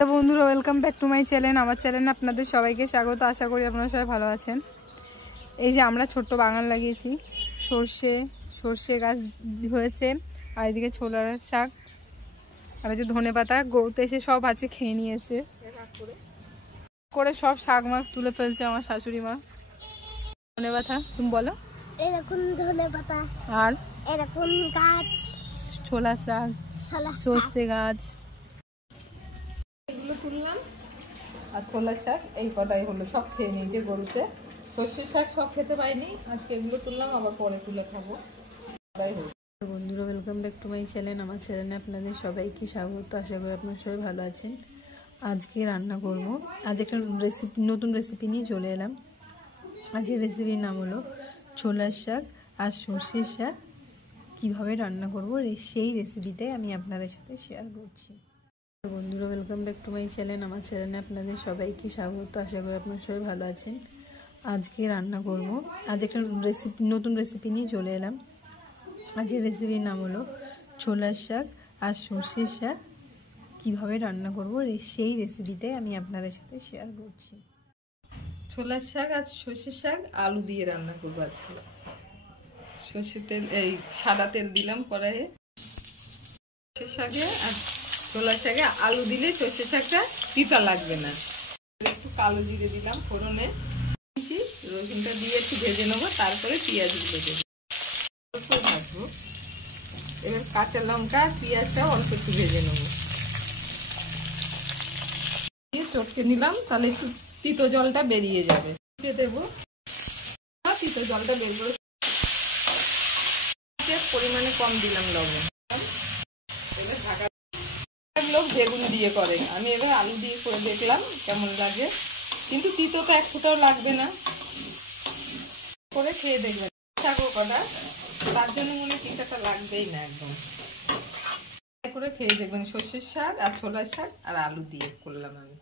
বন্ধুরা welcome back to my channel. আমার চ্যানেলে আপনাদের সবাইকে স্বাগত। আশা করি আপনারা সবাই ভালো আছেন। এই যে আমরা ছোট্ট বাগান লাগিয়েছি, সর্ষে গাছ হয়েছে, আর এদিকে ছোলার শাক, আর এই যে ধনেপাতা। গরুতে এসে সব আছে, খেয়ে নিয়েছে করে সব শাক মাক তুলে ফেলছে আমার শাশুড়ি মা। ধনেপাতা তুমি বলো। এরকম ধনেপাতা আর এরকম গাছ, ছোলা শাক, সর্ষে গাছ, এগুলো তুললাম। আর ছোলার শাক এই কটাই হলো, সব খেয়ে নিয়েছে গরুতে। সর্ষের শাক সব খেতে পাইনি, আজকে এগুলো তুললাম, আবার পরে তুলে খাবো। বন্ধুরা welcome back to my channel. আমার চ্যানেলে আপনাদের সবাইকে স্বাগত। আশা করি আপনারা সবাই ভালো আছেন। আজকে রান্না করব, আজ একটা নতুন রেসিপি নিয়ে চলে এলাম। আজকের রেসিপির নাম হলো ছোলার শাক আর সর্ষের শাক। কীভাবে রান্না করব সেই রেসিপিটাই আমি আপনাদের সাথে শেয়ার করছি। বন্ধুরা welcome back to my channel. আমার চ্যানেলে আপনাদের সবাইকে স্বাগত। আশা করি আপনারা সবাই ভালো আছেন। আজকে রান্না করব, আজ একটা নতুন রেসিপি নিয়ে চলে এলাম। আজকের রেসিপির নাম হলো ছোলার শাক আর সর্ষের শাক। কীভাবে রান্না করব সেই রেসিপিটাই আমি আপনাদের সাথে শেয়ার করছি। ছোলার শাক আর সর্ষের শাক আলু দিয়ে রান্না করবো আজকে। সর্ষের তেল, এই সাদা তেল দিলাম কড়াইয়ে। সর্ষের শাকে আর ছোলার শাকে আলু দিলে সর্ষের শাকটা তিতা লাগবে না। একটু কালো জিরে দিলাম ফোড়নে, রসুনটা দিয়ে একটু ভেজে নেবো, তারপরে পেঁয়াজগুলো দেবো, অল্প ভাজবো। এবার কাঁচা লঙ্কা আর পেঁয়াজটা অল্প একটু ভেজে নেবো, দিয়ে চটকে নিলাম, তাহলে একটু তিতো জলটা বেরিয়ে যাবে। দেবো তিতো জলটা বের করে, পরিমাণে কম দিলাম লবণ। এবার ঢাকা লোক বেগুন দিয়ে করে, আমি এবার আলু দিয়ে করে দেখলাম কেমন লাগে, কিন্তু তিতো তো এক ফোঁটাও লাগবে না। করে খেয়ে দেখবেন শাকও কটা, তার জন্য মনে তিতাটা লাগবেই না একদম। করে খেয়ে দেখবেন সর্ষের শাক আর ছোলার শাক আর আলু দিয়ে করলাম আমি।